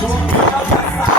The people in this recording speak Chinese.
我们是。